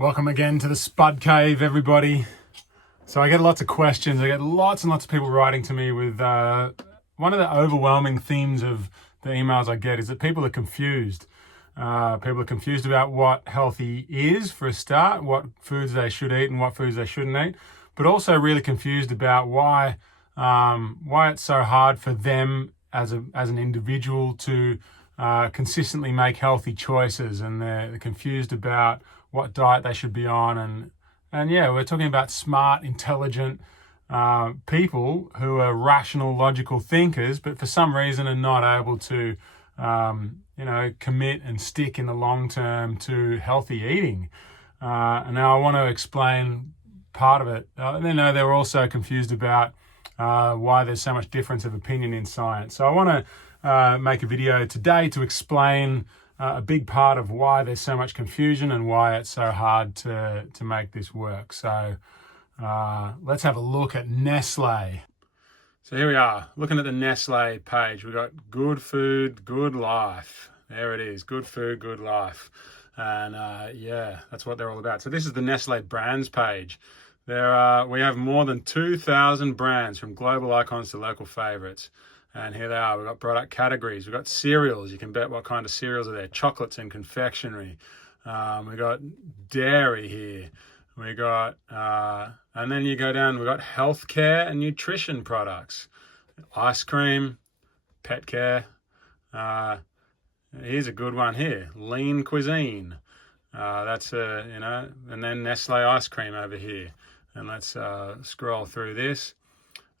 Welcome again to the Spud Cave, everybody. So I get lots of questions. I get lots and lots of people writing to me with one of the overwhelming themes of the emails I get is that people are confused. People are confused about what healthy is for a start, what foods they should eat and what foods they shouldn't eat, but also really confused about why it's so hard for them as an individual to consistently make healthy choices, and they're confused about what diet they should be on, and yeah, we're talking about smart, intelligent people who are rational, logical thinkers, but for some reason are not able to commit and stick in the long term to healthy eating. And now I want to explain part of it. They're also confused about why there's so much difference of opinion in science. So I want to make a video today to explain a big part of why there's so much confusion and why it's so hard to make this work. So let's have a look at Nestle. So here we are, looking at the Nestle page. We've got good food, good life. There it is, good food, good life. And that's what they're all about. So this is the Nestle brands page. We have more than 2,000 brands, from global icons to local favorites. And here they are. We've got product categories. We've got cereals. You can bet what kind of cereals are there. Chocolates and confectionery. We've got dairy here. We got, and then you go down, we've got healthcare and nutrition products. Ice cream, pet care. Here's a good one here. Lean cuisine. And then Nestle ice cream over here. And let's scroll through this.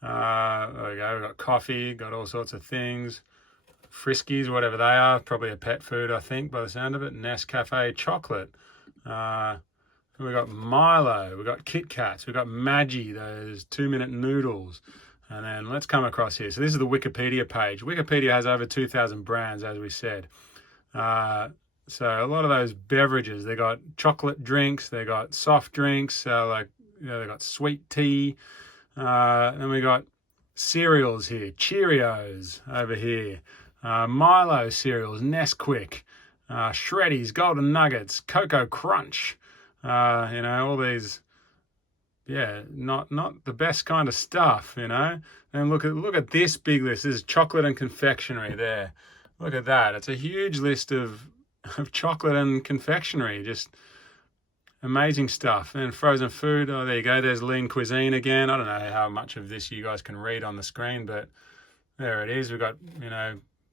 There we go, we've got coffee, got all sorts of things. Friskies, whatever they are, probably a pet food, I think, by the sound of it. Nescafe chocolate. We've got Milo, we've got Kit Kats, we've got Maggi, those 2-minute noodles. And then let's come across here. So this is the Wikipedia page. Wikipedia has over 2,000 brands, as we said. So a lot of those beverages, they got chocolate drinks, they got soft drinks, they got sweet tea. Then we got cereals here, Cheerios over here, Milo cereals, Nesquik, Shreddies, Golden Nuggets, Cocoa Crunch, all these, not the best kind of stuff, And look at this big list. This is chocolate and confectionery there. Look at that. It's a huge list of chocolate and confectionery, just amazing stuff. And frozen food, oh, there you go. There's lean cuisine again. I don't know how much of this you guys can read on the screen, but there it is. We've got,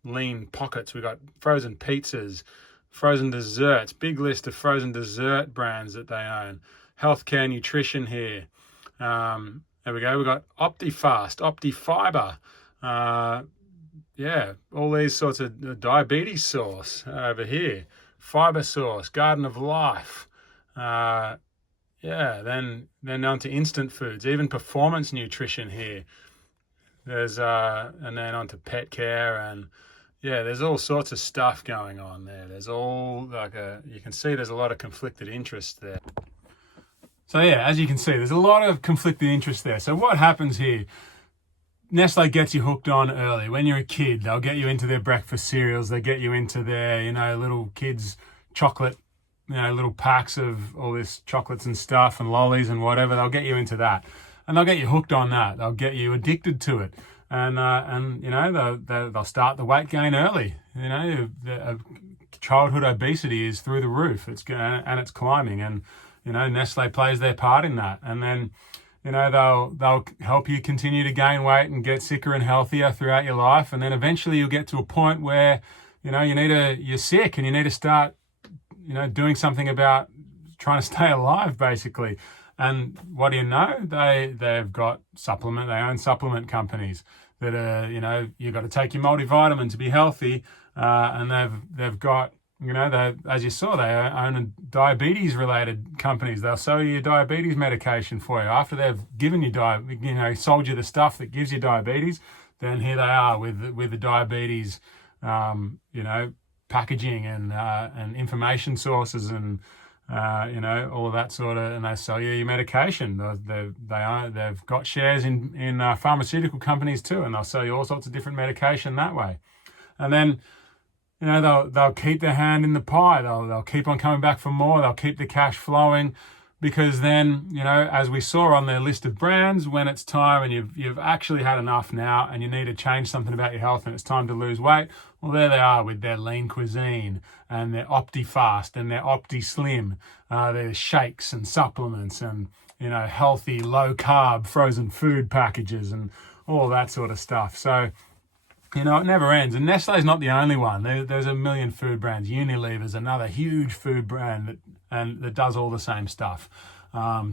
lean pockets. We've got frozen pizzas, frozen desserts, big list of frozen dessert brands that they own. Healthcare, nutrition here. There we go. We've got OptiFast, OptiFiber. All these sorts of diabetes sauce over here. Fiber sauce, Garden of Life. Then on to instant foods, even performance nutrition here. There's and then on to pet care, and there's all sorts of stuff going on there. There's all you can see there's a lot of conflicted interest there. So as you can see, there's a lot of conflicted interest there. So what happens here? Nestle gets you hooked on early. When you're a kid, they'll get you into their breakfast cereals. They get you into their, little kids' chocolate, little packs of all this chocolates and stuff and lollies and whatever. They'll get you into that, and they'll get you hooked on that. They'll get you addicted to it, and they'll start the weight gain early. Childhood obesity is through the roof. It's climbing, and Nestle plays their part in that. And then they'll help you continue to gain weight and get sicker and healthier throughout your life, and then eventually you'll get to a point where you're sick and you need to start doing something about trying to stay alive, basically. And what do you know? They've got they own supplement companies that are, you've got to take your multivitamin to be healthy. And they've got, as you saw, they own diabetes related companies. They'll sell you your diabetes medication for you. After they've given you sold you the stuff that gives you diabetes, then here they are with the diabetes, packaging and information sources and all of that sort of, and they sell you your medication. They've got shares in pharmaceutical companies too, and they'll sell you all sorts of different medication that way. And then they'll keep their hand in the pie. They'll keep on coming back for more. They'll keep the cash flowing, because then, as we saw on their list of brands, when it's time and you've actually had enough now and you need to change something about your health and it's time to lose weight, well, there they are with their lean cuisine and their OptiFast and their OptiSlim, their shakes and supplements and, healthy, low carb frozen food packages and all that sort of stuff. So, it never ends. And Nestle's not the only one. There's a million food brands. Unilever's another huge food brand that does all the same stuff.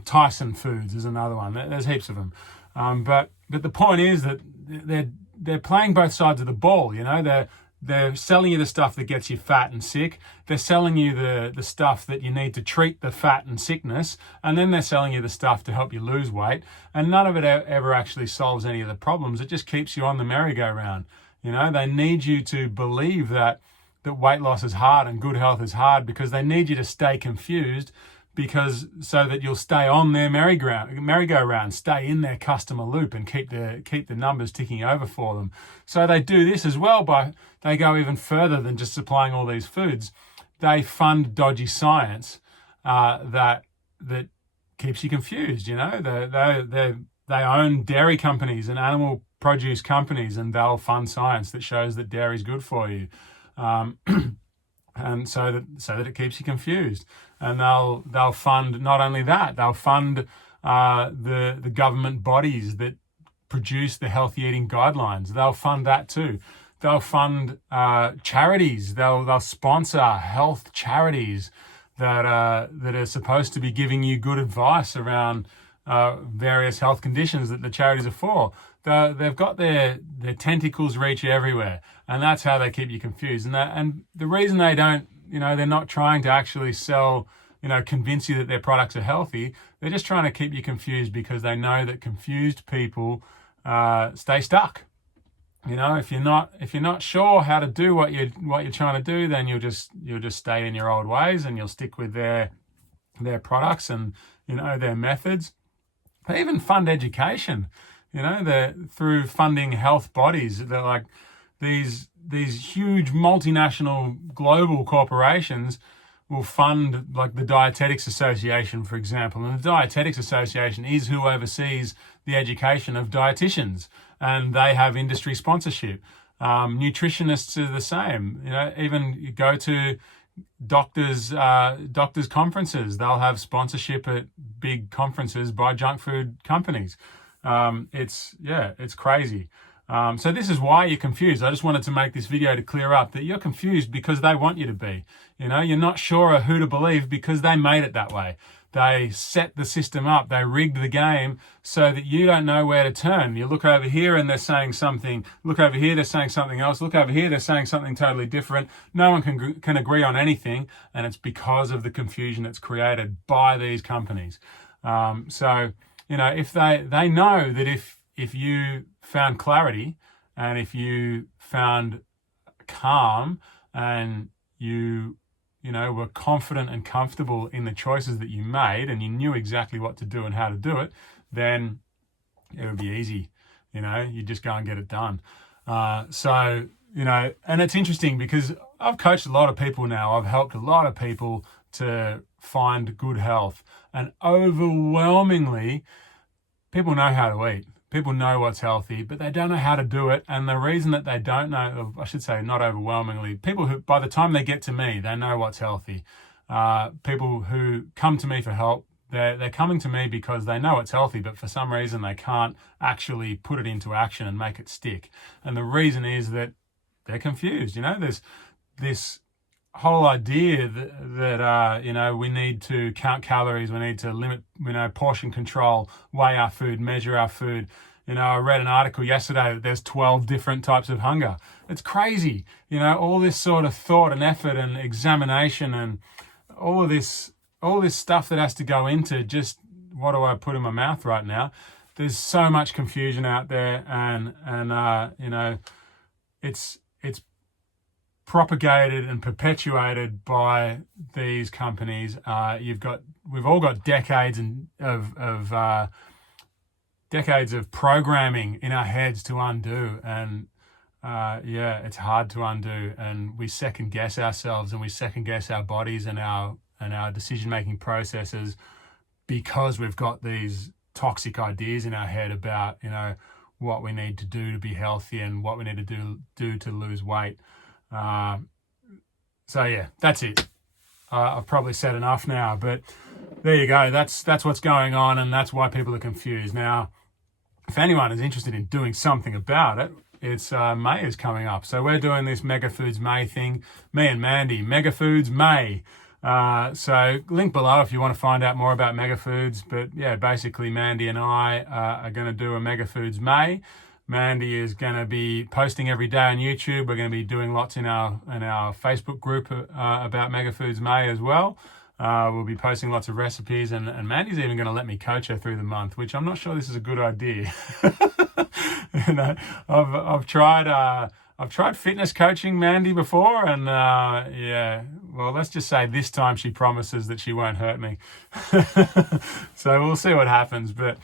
Tyson Foods is another one. There's heaps of them. But the point is that they're playing both sides of the ball. They're selling you the stuff that gets you fat and sick. They're selling you the stuff that you need to treat the fat and sickness. And then they're selling you the stuff to help you lose weight. And none of it ever actually solves any of the problems. It just keeps you on the merry-go-round. They need you to believe that weight loss is hard and good health is hard, because they need you to stay confused, so that you'll stay on their merry-go-round, stay in their customer loop and keep the numbers ticking over for them. So they do this as well they go even further than just supplying all these foods. They fund dodgy science that keeps you confused. They own dairy companies and animal produce companies, and they'll fund science that shows that dairy is good for you, and so that it keeps you confused. And they'll fund not only that, they'll fund the government bodies that produce the healthy eating guidelines. They'll fund that too. They'll fund charities. They'll sponsor health charities that are supposed to be giving you good advice around various health conditions that the charities are for. They've got their tentacles reach everywhere, and that's how they keep you confused. And the reason they don't, they're not trying to actually sell, convince you that their products are healthy. They're just trying to keep you confused, because they know that confused people stay stuck. If you're not sure how to do what you're trying to do, then you'll just stay in your old ways, and you'll stick with their products and their methods. They even fund education. They're through funding health bodies. They're like these huge multinational global corporations will fund, like the Dietetics Association, for example. And the Dietetics Association is who oversees the education of dietitians, and they have industry sponsorship. Nutritionists are the same. Even you go to doctors conferences, they'll have sponsorship at big conferences by junk food companies. It's crazy. So this is why you're confused. I just wanted to make this video to clear up that you're confused because they want you to be. You're not sure of who to believe because they made it that way. They set the system up. They rigged the game so that you don't know where to turn. You look over here and they're saying something. Look over here, they're saying something else. Look over here, they're saying something totally different. No one can agree on anything, and it's because of the confusion that's created by these companies. If they know that if you found clarity and if you found calm and you were confident and comfortable in the choices that you made and you knew exactly what to do and how to do it, then it would be easy. You just go and get it done. And it's interesting because I've coached a lot of people now. I've helped a lot of people to find good health, and overwhelmingly, people know how to eat. People know what's healthy, but they don't know how to do it. And the reason that they don't know, I should say not overwhelmingly, people who, by the time they get to me, they know what's healthy. People who come to me for help, they're coming to me because they know it's healthy, but for some reason they can't actually put it into action and make it stick. And the reason is that they're confused. There's this whole idea that we need to count calories, we need to limit, portion control, weigh our food, measure our food. I read an article yesterday that there's 12 different types of hunger. It's crazy. All this sort of thought and effort and examination and all this stuff that has to go into just what do I put in my mouth right now. There's so much confusion out there, and it's propagated and perpetuated by these companies. We've all got decades of programming in our heads to undo, and yeah, it's hard to undo, and we second guess ourselves and we second guess our bodies and our decision making processes because we've got these toxic ideas in our head about, you know, what we need to do to be healthy and what we need to do to lose weight. So yeah, that's it. I've probably said enough now, but there you go. That's what's going on, and that's why people are confused. Now, if anyone is interested in doing something about it, it's May is coming up. So we're doing this Mega Foods May thing. Me and Mandy, Mega Foods May. So link below if you want to find out more about Mega Foods. But yeah, basically Mandy and I are going to do a Mega Foods May. Mandy is going to be posting every day on YouTube. We're going to be doing lots in our Facebook group about Mega Foods May as well. We'll be posting lots of recipes, and Mandy's even going to let me coach her through the month, which I'm not sure this is a good idea. You know, I've tried fitness coaching Mandy before, and yeah, well, let's just say this time she promises that she won't hurt me. So we'll see what happens, but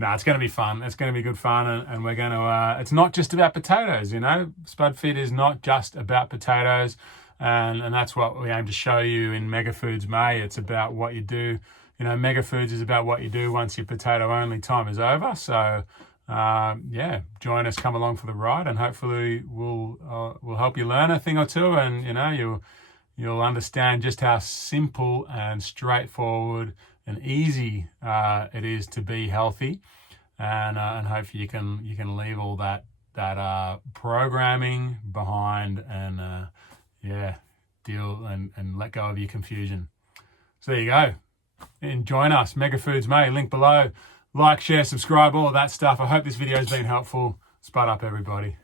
no, it's going to be fun. It's going to be good fun, and we're going to, it's not just about potatoes, you know. Spud Fit is not just about potatoes, and that's what we aim to show you in Mega Foods May. It's about what you do. You know, Mega Foods is about what you do once your potato-only time is over. So, yeah, join us, come along for the ride, and hopefully we'll help you learn a thing or two, and, you know, you'll understand just how simple and straightforward and easy it is to be healthy, and hopefully you can leave all that programming behind, and yeah, deal and let go of your confusion. So there you go. And join us, Mega Foods May, link below. Like, share, subscribe, all of that stuff. I hope this video has been helpful. Spud up, everybody.